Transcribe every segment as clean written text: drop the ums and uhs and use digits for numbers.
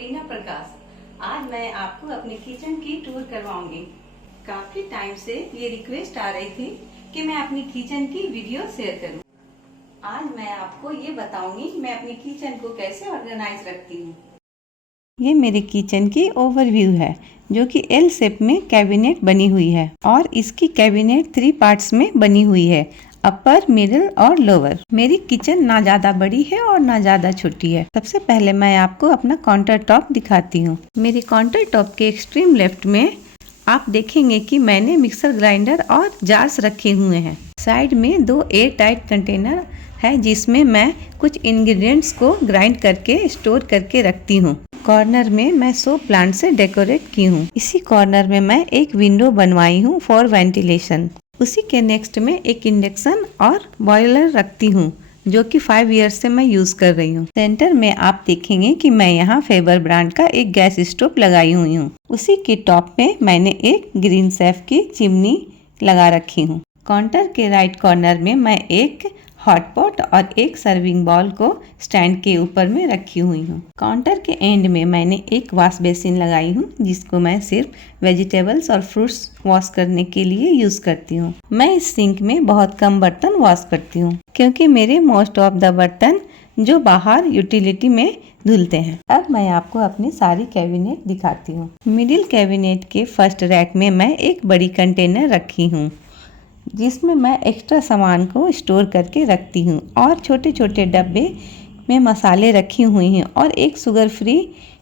रीना प्रकाश। आज मैं आपको अपने किचन की टूर करवाऊंगी। काफी टाइम से ये रिक्वेस्ट आ रही थी कि मैं अपनी किचन की वीडियो शेयर करूं। आज मैं आपको ये बताऊंगी मैं अपनी किचन को कैसे ऑर्गेनाइज रखती हूँ। ये मेरे किचन की ओवरव्यू है जो कि एल शेप में कैबिनेट बनी हुई है और इसकी कैबिनेट 3 पार्ट्स में बनी हुई है, अपर, मिडिल और लोअर। मेरी किचन ना ज्यादा बड़ी है और ना ज्यादा छोटी है। सबसे पहले मैं आपको अपना काउंटर टॉप दिखाती हूँ। मेरे काउंटर टॉप के एक्सट्रीम लेफ्ट में आप देखेंगे कि मैंने मिक्सर ग्राइंडर और जार्स रखे हुए हैं। साइड में 2 एयर टाइट कंटेनर है जिसमें मैं कुछ इंग्रेडिएंट्स को ग्राइंड करके स्टोर करके रखती हूँ। कॉर्नर में मैं शो प्लांट से डेकोरेट की हूँ। इसी कॉर्नर में मैं एक विंडो बनवाई हूँ फॉर वेंटिलेशन। उसी के नेक्स्ट में एक इंडक्शन और बॉयलर रखती हूँ जो कि 5 ईयर्स से मैं यूज कर रही हूँ। सेंटर में आप देखेंगे कि मैं यहाँ फेबर ब्रांड का एक गैस स्टोव लगाई हुई हूँ। उसी के टॉप में मैंने एक ग्रीन शेफ की चिमनी लगा रखी हूँ। काउंटर के राइट कॉर्नर में मैं एक हॉट पॉट और एक सर्विंग बाउल को स्टैंड के ऊपर में रखी हुई हूँ। काउंटर के एंड में मैंने एक वॉश बेसिन लगाई हूँ जिसको मैं सिर्फ वेजिटेबल्स और फ्रूट्स वॉश करने के लिए यूज करती हूँ। मैं इस सिंक में बहुत कम बर्तन वॉश करती हूँ क्योंकि मेरे मोस्ट ऑफ द बर्तन जो बाहर यूटिलिटी में धुलते हैं। अब मैं आपको अपनी सारी कैबिनेट दिखाती हूँ। मिडिल कैबिनेट के फर्स्ट रैक में मैं एक बड़ी कंटेनर रखी हूँ जिसमें मैं एक्स्ट्रा सामान को स्टोर करके रखती हूँ और छोटे छोटे डब्बे में मसाले रखी हुई हैं और एक शुगर फ्री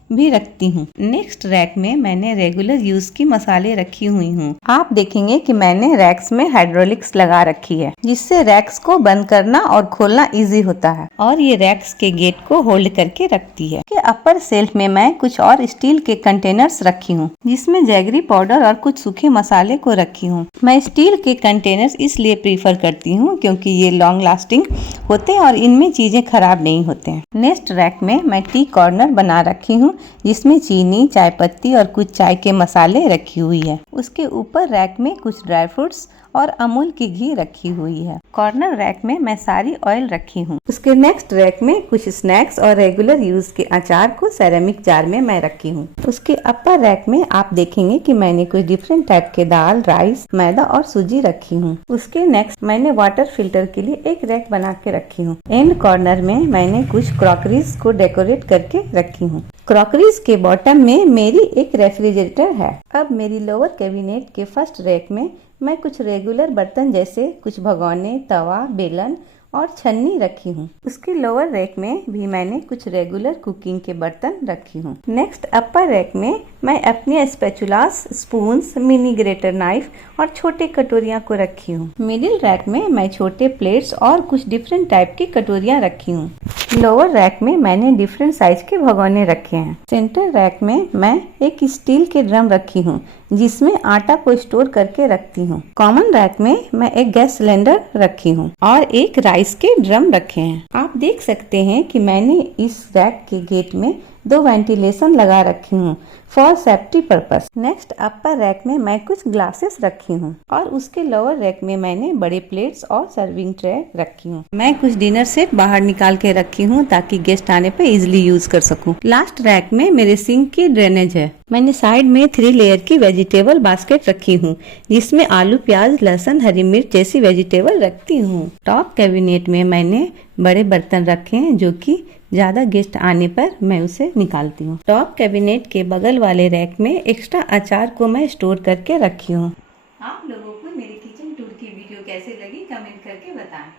भी रखती हूँ। नेक्स्ट रैक में मैंने रेगुलर यूज की मसाले रखी हुई हूँ। आप देखेंगे कि मैंने रैक्स में हाइड्रोलिक्स लगा रखी है जिससे रैक्स को बंद करना और खोलना इजी होता है और ये रैक्स के गेट को होल्ड करके रखती है। के अपर सेल्फ में मैं कुछ और स्टील के कंटेनर्स रखी हूँ जिसमें जैगरी पाउडर और कुछ सूखे मसाले को रखी हूँ। मैं स्टील के कंटेनर्स इसलिए प्रीफर करती हूँ क्योंकि ये लॉन्ग लास्टिंग होते हैं और इनमें चीजें खराब नहीं होते हैं। नेक्स्ट रैक में मैं टी कॉर्नर बना रखी हूँ जिसमें चीनी, चाय पत्ती और कुछ चाय के मसाले रखी हुई है। उसके ऊपर रैक में कुछ ड्राई फ्रूट्स और अमूल की घी रखी हुई है। कॉर्नर रैक में मैं सारी ऑयल रखी हूँ। उसके नेक्स्ट रैक में कुछ स्नैक्स और रेगुलर यूज के अचार को सेरेमिक जार में मैं रखी हूँ। उसके अपर रैक में आप देखेंगे कि मैंने कुछ डिफरेंट टाइप के दाल, राइस, मैदा और सूजी रखी हूँ। उसके नेक्स्ट मैंने वाटर फिल्टर के लिए एक रैक बना के रखी हूँ। एंड कॉर्नर में मैंने कुछ क्रॉकरीज को डेकोरेट करके रखी हूँ। क्रॉकरीज के बॉटम में मेरी एक रेफ्रिजरेटर है। अब मेरी लोअर कैबिनेट के फर्स्ट रैक में मैं कुछ रेगुलर बर्तन जैसे कुछ भगोने, तवा, बेलन और छन्नी रखी हूँ। उसके लोअर रैक में भी मैंने कुछ रेगुलर कुकिंग के बर्तन रखी हूँ। नेक्स्ट अपर रैक में मैं अपने spatulas, spoons, mini greater knife और छोटे कटोरियाँ को रखी हूँ। मिडिल रैक में मैं छोटे प्लेट्स और कुछ डिफरेंट टाइप की कटोरियाँ रखी हूँ। लोअर रैक में मैंने डिफरेंट साइज के भगोने रखे हैं। सेंटर रैक में मैं एक स्टील के ड्रम रखी हूँ जिसमें आटा को स्टोर करके रखती हूँ। कॉमन रैक में मैं एक गैस सिलेंडर रखी हूँ और एक राइस के ड्रम रखे हैं। आप देख सकते हैं कि मैंने इस रैक के गेट में 2 वेंटिलेशन लगा रखी हूँ for safety purpose. Next upper rack में मैं कुछ ग्लासेस रखी हूँ और उसके लोअर रैक में मैंने बड़े प्लेट्स और सर्विंग ट्रे रखी हूँ। मैं कुछ डिनर सेट बाहर निकाल के रखी हूँ ताकि गेस्ट आने पे इजिली यूज कर सकूँ। लास्ट रैक में मेरे सिंक की ड्रेनेज है। मैंने साइड में 3 लेयर की वेजिटेबल बास्केट रखी हूँ जिसमें आलू, प्याज, लहसुन, हरी मिर्च जैसी वेजिटेबल रखती हूँ। टॉप कैबिनेट में मैंने बड़े बर्तन रखे हैं जो कि ज्यादा गेस्ट आने पर मैं उसे निकालती हूँ। टॉप कैबिनेट के बगल वाले रैक में एक्स्ट्रा अचार को मैं स्टोर करके रखी हूँ। आप लोगों को मेरी किचन टूर की वीडियो कैसे लगी कमेंट करके बताएं।